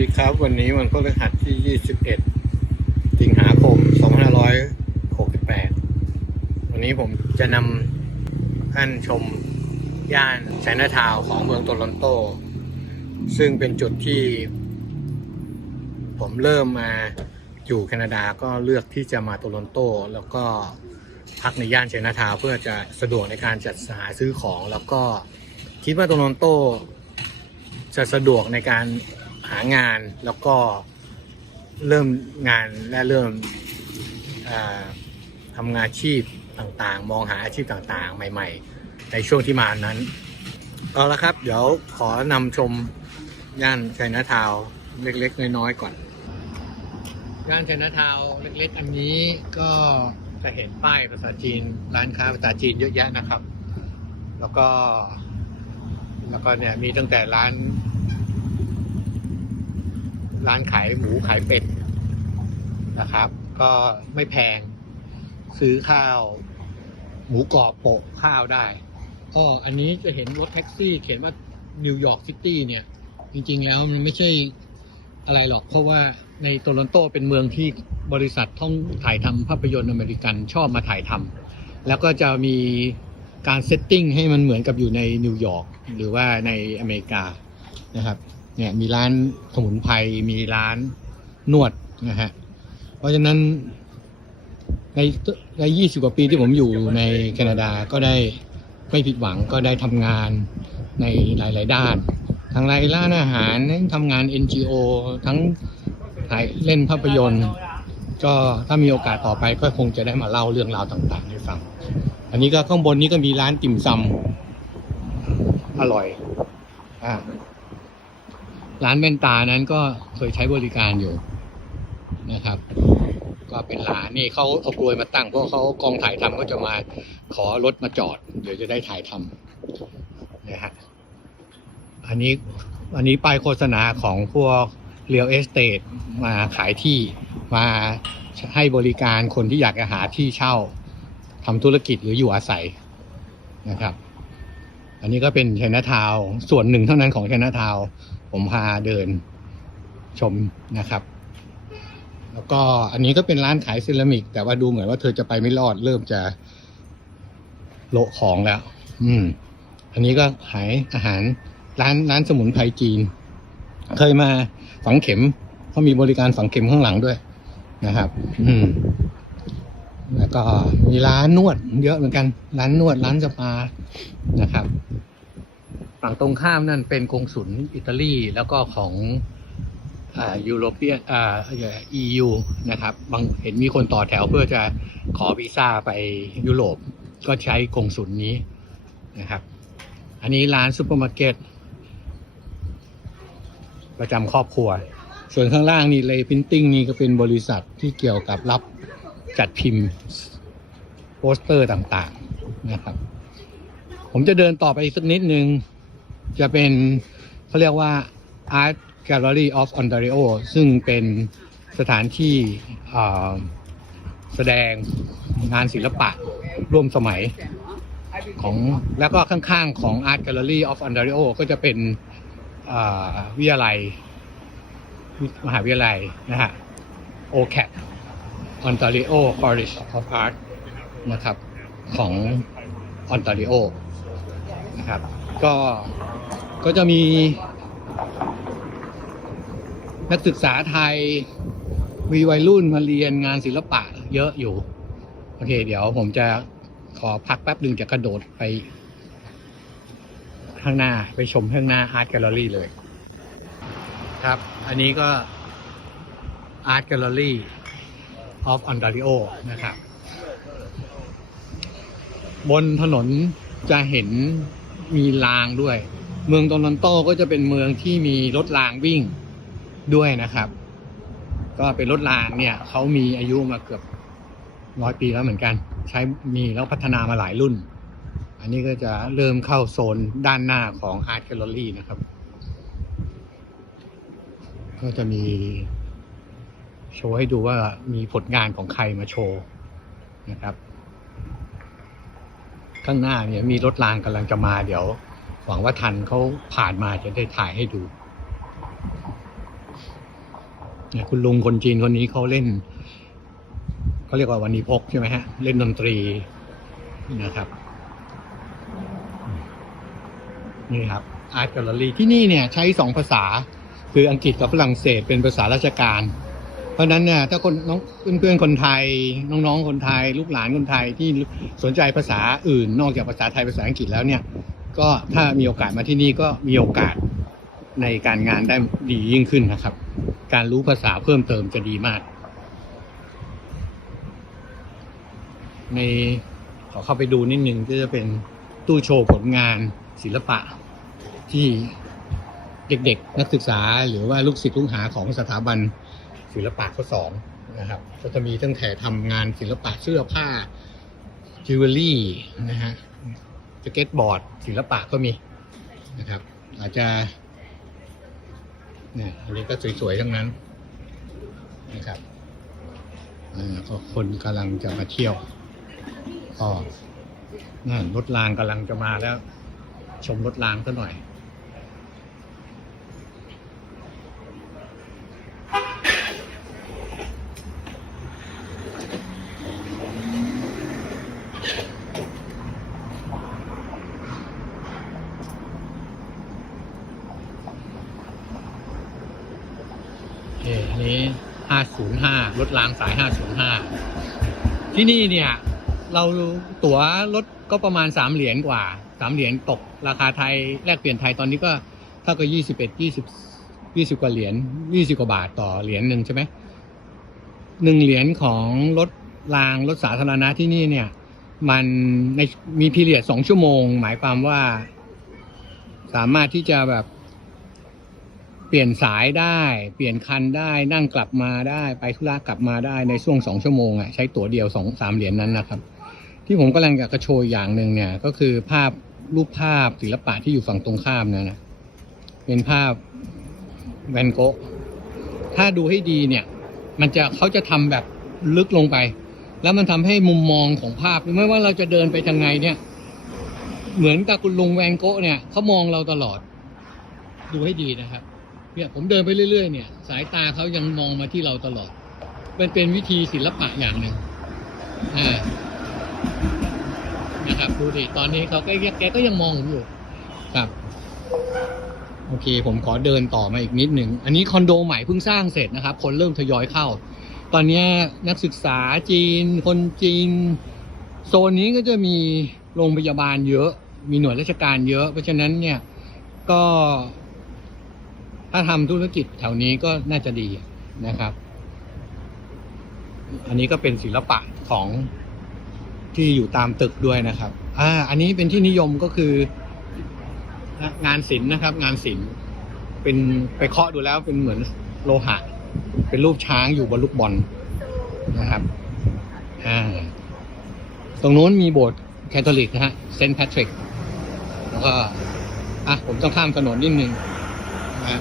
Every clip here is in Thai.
ดีครับวันนี้วันพฤหัสที่ 21 สิงหาคม 2568 วันนี้ผมจะนำท่านชมย่านไชน่าทาวของเมืองโตลอนโต ซึ่งเป็นจุดที่ ผมเริ่มมาอยู่แคนาดาก็เลือกที่จะมาโตลอนโต แล้วก็พักในย่านไชน่าทาวเพื่อจะสะดวกในการจัดหาซื้อของ แล้วก็คิดว่าโตลอนโต จะสะดวกในการ หางานแล้วก็เริ่มงานและเริ่มทำงานอาชีพต่างๆ มองหาอาชีพต่างๆ ใหม่ ๆ ในช่วงที่มานั้นเอาละครับ เดี๋ยวขอนำชมย่านชัยนาทาวน์เล็กๆ น้อยๆก่อน ย่านชัยนาทาวน์เล็กๆ อันนี้ก็จะเห็นป้ายภาษาจีน ร้านค้าภาษาจีนเยอะแยะนะครับ แล้วก็ แล้วก็เนี่ยมีตั้งแต่ร้าน ร้านขายหมูขายเป็ดนะครับ ก็ไม่แพง ซื้อข้าว หมูกรอบโปะข้าวได้อ้ออันนี้จะเห็นรถแท็กซี่ เขียนว่านิวยอร์กซิตี้เนี่ย จริง ๆ แล้วมันไม่ใช่อะไรหรอก เพราะว่าในโตลอนโตเป็นเมืองที่บริษัทท่องถ่ายทำภาพยนตร์อเมริกันชอบมาถ่ายทำแล้วก็จะมีการเซตติ้งให้มันเหมือนกับอยู่ในนิวยอร์กหรือว่าในอเมริกานะครับ เนี่ยมีร้านสมุนไพรมีร้านนวดนะฮะเพราะฉะนั้นในในยี่สิบกว่าปีที่ผมอยู่ในแคนาดาก็ได้ไม่ผิดหวังก็ได้ทำงานในหลาย ๆ ด้าน ทั้งรายร้านอาหารทั้งทำงาน NGO ทั้งถ่ายเล่นภาพยนตร์ ก็ถ้ามีโอกาสต่อไปก็คงจะได้มาเล่าเรื่องราวต่าง ๆ ให้ฟัง อันนี้ก็ข้างบนนี้ก็มีร้านติ่มซำอร่อยอ่า ร้านเบนตานั้นก็เคยใช้บริการอยู่นะครับ ก็เป็นร้านนี่เขาเอากลวยมาตั้งเพราะเขากองถ่ายทำก็จะมาขอรถมาจอด เดี๋ยวจะได้ถ่ายทำนะฮะอันนี้อันนี้ป้ายโฆษณาของพวกเรียลเอสเต e มาขายที่มาให้บริการคนที่อยากจะหาที่เช่าทำธุรกิจหรืออยู่อาศัยนะครับ อันนี้ก็เป็นชนะทาวส่วนหนึ่งเท่านั้นของชนะทาวผมพาเดินชมนะครับ แล้วก็อันนี้ก็เป็นร้านขายเซรามิก แต่ว่าดูเหมือนว่าเธอจะไปไม่รอดเริ่มจะโละของแล้ว อืม อันนี้ก็ขายอาหารร้านร้านสมุนไพรจีน เคยมาฝังเข็มเขามีบริการฝังเข็มข้างหลังด้วยนะครับ อืม แล้วก็มีร้านนวดเยอะเหมือนกัน ร้านนวดร้านสปานะครับ ฝั่งตรงข้ามนั่นเป็นกงสุลอิตาลีแล้วก็ของอ่ายูโรเปียอ่าเอ่อ EU นะครับบางเห็นมีคนต่อแถวเพื่อจะขอวีซ่าไปยุโรปก็ใช้กงสุลนี้นะครับ อันนี้ร้านซูเปอร์มาร์เก็ตประจำครอบครัว ส่วนข้างล่างนี่เลยพิมพ์ติ้งนี่ก็เป็นบริษัทที่เกี่ยวกับรับ จัดพิมพ์โปสเตอร์ต่างๆนะครับ ผมจะเดินต่อไปอีกสักนิดนึง จะเป็นเขาเรียกว่า Art Gallery of Ontario ซึ่งเป็นสถานที่แสดงงานศิลปะร่วมสมัยของแล้วก็ข้างๆของ Art Gallery of Ontario ก็จะเป็นวิทยาลัย มหาวิทยาลัยนะฮะ OCAT Ontario College of Art นะครับของ Ontario นะครับ ก็ก็จะมีนักศึกษาไทยมีวัยรุ่นมาเรียนงานศิลปะเยอะอยู่ โอเค เดี๋ยวผมจะขอพักแป๊บหนึ่งจะกระโดดไป ข้างหน้าไปชมข้างหน้า Art Gallery เลย ครับ อันนี้ก็ Art Gallery of Ontario นะครับ บนถนนจะเห็นมีรางด้วย เมืองโตลอนโตก็จะเป็นเมืองที่มีรถรางวิ่งด้วยนะครับ ก็เป็นรถรางเนี่ยเขามีอายุมาเกือบร้อยปีแล้วเหมือนกัน ใช้มีแล้วพัฒนามาหลายรุ่น อันนี้ก็จะเริ่มเข้าโซนด้านหน้าของ Art Gallery นะครับ ก็จะมี โชว์ให้ดูว่ามีผลงานของใครมาโชว์นะครับ ข้างหน้าเนี่ยมีรถรางกำลังจะมาเดี๋ยว หวังว่าทันเขาผ่านมาจะได้ถ่ายให้ดูนี่ยคุณลุงคนจีนคนนี้เขาเล่นเขาเรียกว่าวันนี้พกใช่ไหมฮะ เล่นดนตรีนะครับนี่ครับอาร์ตแกลเลอรี่ที่นี่เนี่ยใช้สองภาษา คืออังกฤษกับฝรั่งเศสเป็นภาษาราชการ เพราะฉะนั้นเนี่ยถ้าคนน้องเพื่อนๆคนไทย น้องๆคนไทย ลูกหลานคนไทยที่สนใจภาษาอื่น นอกจากภาษาไทยภาษาอังกฤษแล้วเนี่ย ก็ถ้ามีโอกาสมาที่นี่ก็มีโอกาสในการงานได้ดียิ่งขึ้นนะครับ การรู้ภาษาเพิ่มเติมจะดีมากในขอเข้าไปดูนิดนึงก็จะเป็นตู้โชว์ผลงานศิลปะ ที่เด็กๆ นักศึกษาหรือว่าลูกศิษย์ลูกหาของสถาบัน ศิลปะเขาสอนนะครับก็จะมีตั้งแต่ทำงานศิลปะเสื้อผ้าจิวเวลรี่นะฮะสเก็ตบอร์ด ศิลปะก็มีนะครับ อาจจะเนี่ยอันนี้ก็สวยๆทั้งนั้นนะครับก็คนกำลังจะมาเที่ยวก็นั่นรถรางกำลังจะมาแล้ว ชมรถรางซะหน่อย โอเคอันนี้ 505 รถรางสาย 505 ที่นี่เนี่ย เราตั๋วรถก็ประมาณ 3 เหรียญกว่า 3 เหรียญตกราคาไทยแลกเปลี่ยนไทยตอนนี้ก็เท่ากับ21 20 20 กว่าเหรียญ 20 กว่าบาทต่อเหรียญหนึ่งใช่ไหมหนึ่งเหรียญของรถรางรถสาธารณะที่นี่เนี่ย มันในมีพีเรียดสองชั่วโมง หมายความว่า สามารถที่จะแบบ เปลี่ยนสายได้ เปลี่ยนคันได้นั่งกลับมาได้ ไปธุระกลับมาได้ในช่วงสองชั่วโมงอะใช้ตั๋วเดียวสองสามเหรียญนนั้นนะครับ ที่ผมกำลังอยากจะโชว์อย่างหนึ่งเนี่ย ก็คือภาพรูปภาพศิลปะที่อยู่ฝั่งตรงข้ามนะนะเป็นภาพแวนโกะถ้าดูให้ดีเนี่ย มันจะเขาจะทำแบบลึกลงไป แล้วมันทำให้มุมมองของภาพไม่ว่าเราจะเดินไปทางไงเนี่ย เหมือนกับคุณลุงแวนโกะเนี่ยเขามองเราตลอด ดูให้ดีนะครับ เนี่ยผมเดินไปเรื่อยๆเนี่ย สายตาเขายังมองมาที่เราตลอดเป็นเป็นวิธีศิลปะอย่างหนึ่งอ่านะครับดูดิตอนนี้เขาก็แกก็ยังมองผมอยู่ครับ โอเค ผมขอเดินต่อมาอีกนิดหนึ่งอันนี้คอนโดใหม่เพิ่งสร้างเสร็จนะครับ คนเริ่มทยอยเข้า ตอนนี้นักศึกษาจีน คนจีน โซนนี้ก็จะมีโรงพยาบาลเยอะ มีหน่วยราชการเยอะ เพราะฉะนั้นเนี่ยก็ ถ้าทำธุรกิจแถวนี้ก็น่าจะดีนะครับ อันนี้ก็เป็นศิลปะของที่อยู่ตามตึกด้วยนะครับ อ่า อันนี้เป็นที่นิยมก็คืองานศิลป์นะครับ งานศิลป์เป็นไปเคาะดูแล้วเป็นเหมือนโลหะ เป็นรูปช้างอยู่บนลูกบอลนะครับ อ่า ตรงนู้นมีโบสถ์แคทอลิกนะฮะเซนต์แพทริกแล้วก็อะผมต้องข้ามถนนนิดนึงนะฮะ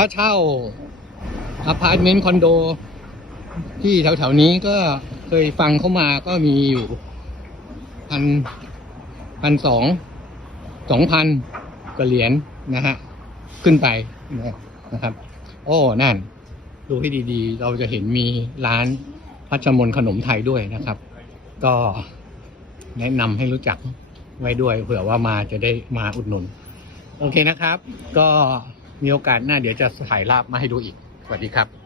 ค่าเช่าอพาร์ตเมนต์คอนโด ที่แถวๆนี้ก็เคยฟังเข้ามาก็มีอยู่พันพันสองสองพันกว่าเหรียญนะฮะ ขึ้นไปนะครับ โอ้ นั่น ดูให้ดีๆ เราจะเห็นมีร้านพัชมนขนมไทยด้วยนะครับ ก็แนะนำให้รู้จักไว้ด้วย เผื่อว่ามาจะได้มาอุดหนุน โอเคนะครับ ก็ มีโอกาสหน้าเดี๋ยวจะถ่ายลาบมาให้ดูอีก สวัสดีครับ